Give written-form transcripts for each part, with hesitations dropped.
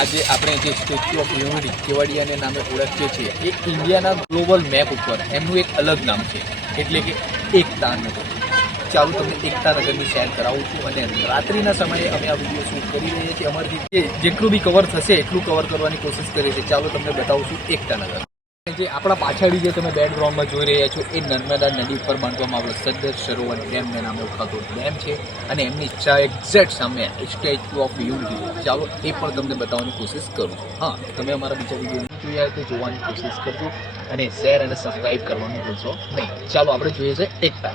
આજે આપણે જે સ્ટેચ્યુ ઓફ યુનિટી કેવડિયાને નામે ઓળખીએ છીએ એ ઇન્ડિયાના ગ્લોબલ મેપ ઉપર એમનું એક અલગ નામ છે, એટલે કે એકતા નગર. ચાલો તમને એકતા નગરની સૈર કરાવું છું અને રાત્રિના સમયે અમે આ વિડીયો શૂટ કરી રહ્યા છીએ. અમારી જેટલું બી કવર થશે એટલું કવર કરવાની કોશિશ કરીએ છીએ. ચાલો તમને બતાવું છું એકતા નગર. જે આપણા પાછળ જે તમે બેકગ્રાઉન્ડમાં જોઈ રહ્યા છો એ નર્મદા નદી ઉપર બાંધવામાં આવેલો સરદાર સરોવર ડેમને નામે ઓળખાતો ડેમ છે અને એમની એક્ઝેક્ટ સામે સ્ટેચ્યુ ઓફ યુનિટી. ચાલો એ પણ તમને બતાવવાની કોશિશ કરું છું. હા, તમે અમારા બીજા વિડીયો જોયા તો જોવાની કોશિશ કરજો અને શેર અને સબસ્ક્રાઈબ કરવાનું ભૂલશો નહીં. ચાલો આપણે જોઈએ છે એકતા.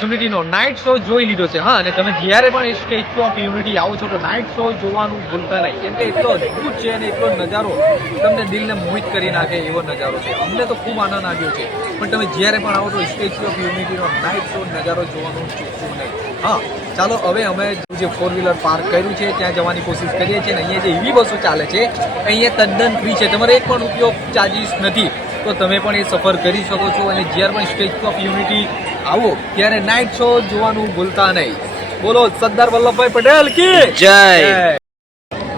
યુનિટીનો નાઇટ શો જોઈ લીધો છે. હા, અને તમે જ્યારે પણ સ્ટેચ્યુ ઓફ યુનિટી આવો છો તો નાઇટ શો જોવાનું ભૂલતા નહીં, કેમ કે એટલો અદ્ભુત છે અને એટલો નજારો તમને દિલને મોહિત કરી નાખે એવો નજારો છે. અમને તો ખૂબ આનંદ આવ્યો છે, પણ તમે જ્યારે પણ આવો તો સ્ટેચ્યુ ઓફ યુનિટીનો નાઇટ શો નજારો જોવાનું ચૂકવું નહીં. હા, ચાલો હવે અમે જે 4 વ્હીલર પાર્ક કર્યું છે ત્યાં જવાની કોશિશ કરીએ છીએ. અને અહીંયા જે ઈવી બસો ચાલે છે અહીંયા તદ્દન ફ્રી છે, તમારે એક પણ રૂપિયો ચાર્જીસ નથી, તો તમે પણ એ સફર કરી શકો છો. અને જ્યારે પણ સ્ટેચ્યુ ઓફ યુનિટી આવો ત્યારે નાઇટ શો જોવાનું ભૂલતા નહીં. બોલો સરદાર વલ્લભભાઈ પટેલ કી જય.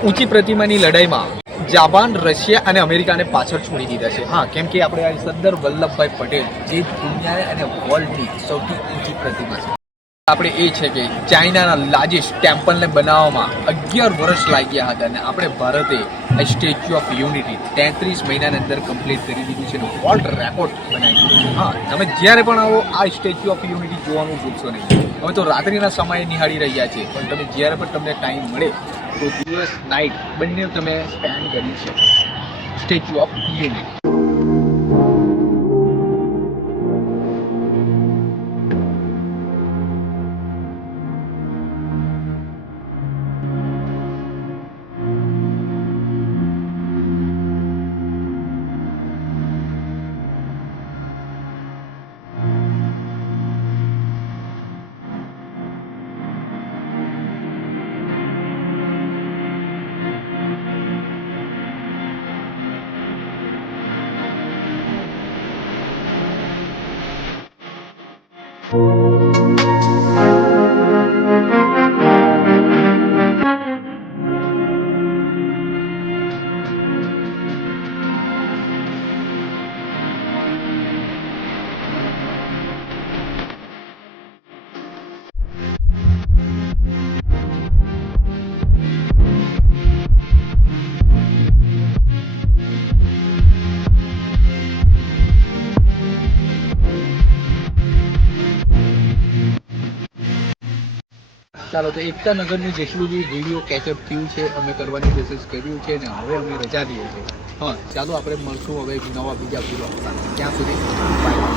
ઊંચી પ્રતિમાની લડાઈમાં જાપાન, રશિયા અને અમેરિકાને પાછળ છોડી દીધા છે. હા, કેમ કે આપણે સરદાર વલ્લભભાઈ પટેલ જે દુનિયા અને વર્લ્ડની સૌથી ઊંચી પ્રતિમા છે. આપણે એ છે કે ચાઇનાના લાર્જેસ્ટ ટેમ્પલને બનાવવામાં 11 વર્ષ લાગ્યા હતા અને આપણે ભારતે સ્ટેચ્યુ ઓફ યુનિટી 33 મહિનાની અંદર કમ્પ્લીટ કરી દીધું છે અને વર્લ્ડ રેકોર્ડ બનાવી દીધું છે. હા, તમે જ્યારે પણ આવો આ સ્ટેચ્યુ ઓફ યુનિટી જોવાનું ભૂલશો નહીં. અમે તો રાત્રિના સમયે નિહાળી રહ્યા છીએ, પણ તમે જ્યારે પણ તમને ટાઈમ મળે તો દિવસ નાઇટ બંને તમે સ્પેન્ડ કરી શકો સ્ટેચ્યુ ઓફ યુનિટી. ચાલો, તો એકતા નગરનું જેટલું બી વિડીયો કેચઅપ થયું છે અમે કરવાની કોશિશ કર્યું છે અને હવે અમે રજા લઈએ છીએ. હા, ચાલો આપણે મળશું હવે નવા બીજા વિડીયો. ત્યાં સુધી બાય.